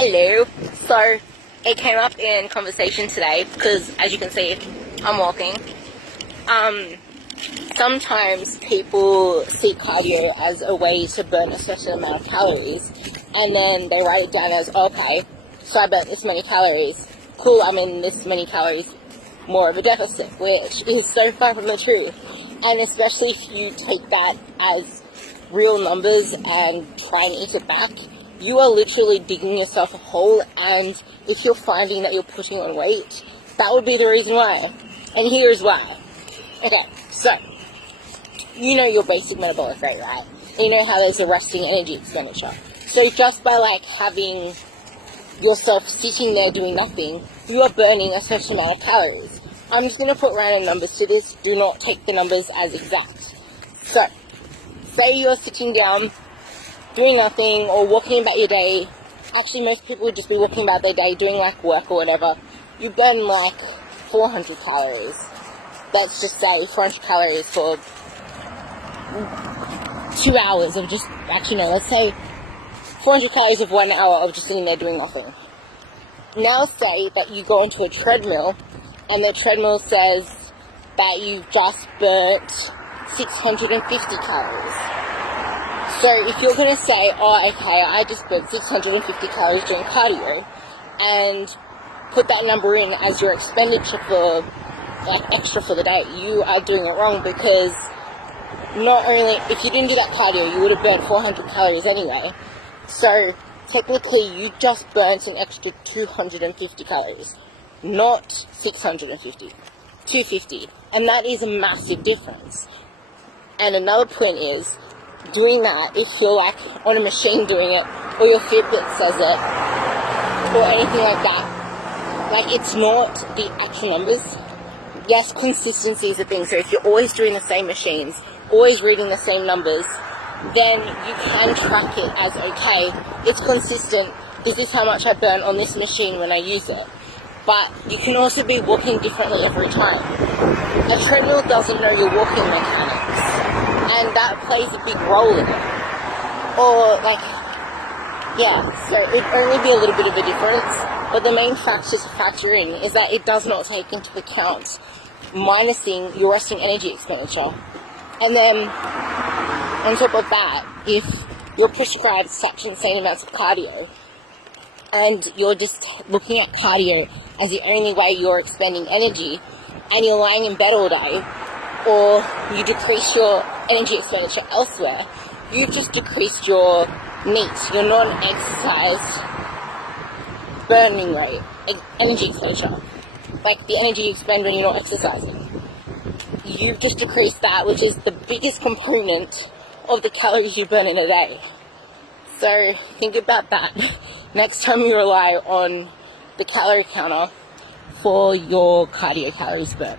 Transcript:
Hello. So it came up in conversation today because, as you can see, I'm walking. Sometimes people see cardio as a way to burn a certain amount of calories, and then they write it down as, okay, so I burnt this many calories. Cool, I'm in this many calories more of a deficit, which is so far from the truth. And especially if you take that as real numbers and try and eat it back, you are literally digging yourself a hole. And if you're finding that you're putting on weight, that would be the reason why. And here's why. Okay, so you know your basic metabolic rate, right? You know how there's a resting energy expenditure. So just by having yourself sitting there doing nothing, you are burning a certain amount of calories. I'm just going to put random numbers to this. Do not take the numbers as exact. So, say you're sitting down, doing nothing, or walking about your day. Actually, most people would just be walking about their day, doing work or whatever. You burn 400 calories. Let's just say 400 calories for 2 hours of just, let's say 400 calories of 1 hour of just sitting there doing nothing. Now say that you go onto a treadmill, and the treadmill says that you've just burnt 650 calories. So if you're going to say, oh, okay, I just burnt 650 calories doing cardio, and put that number in as your expenditure for, extra for the day, you are doing it wrong, because not only, if you didn't do that cardio, you would have burnt 400 calories anyway. So technically, you just burnt an extra 250 calories, not 650, 250. And that is a massive difference. And another point is, doing that, if you're on a machine doing it, or your Fitbit says it, or anything like that, it's not the actual numbers. Yes, consistency is a thing. So if you're always doing the same machines, always reading the same numbers, then you can track it as, okay, it's consistent. This is how much I burn on this machine when I use it. But you can also be walking differently every time. A treadmill doesn't know your walking mechanics, and that plays a big role in it. Or, so it'd only be a little bit of a difference, but the main factors to factor in is that it does not take into account minusing your resting energy expenditure. And then, on top of that, if you're prescribed such insane amounts of cardio, and you're just looking at cardio as the only way you're expending energy, and you're lying in bed all day, or you decrease your energy expenditure elsewhere, you've just decreased your NEAT, your non-exercise burning rate, energy expenditure, the energy you expend when you're not exercising. You've just decreased that, which is the biggest component of the calories you burn in a day. So think about that next time you rely on the calorie counter for your cardio calories burnt.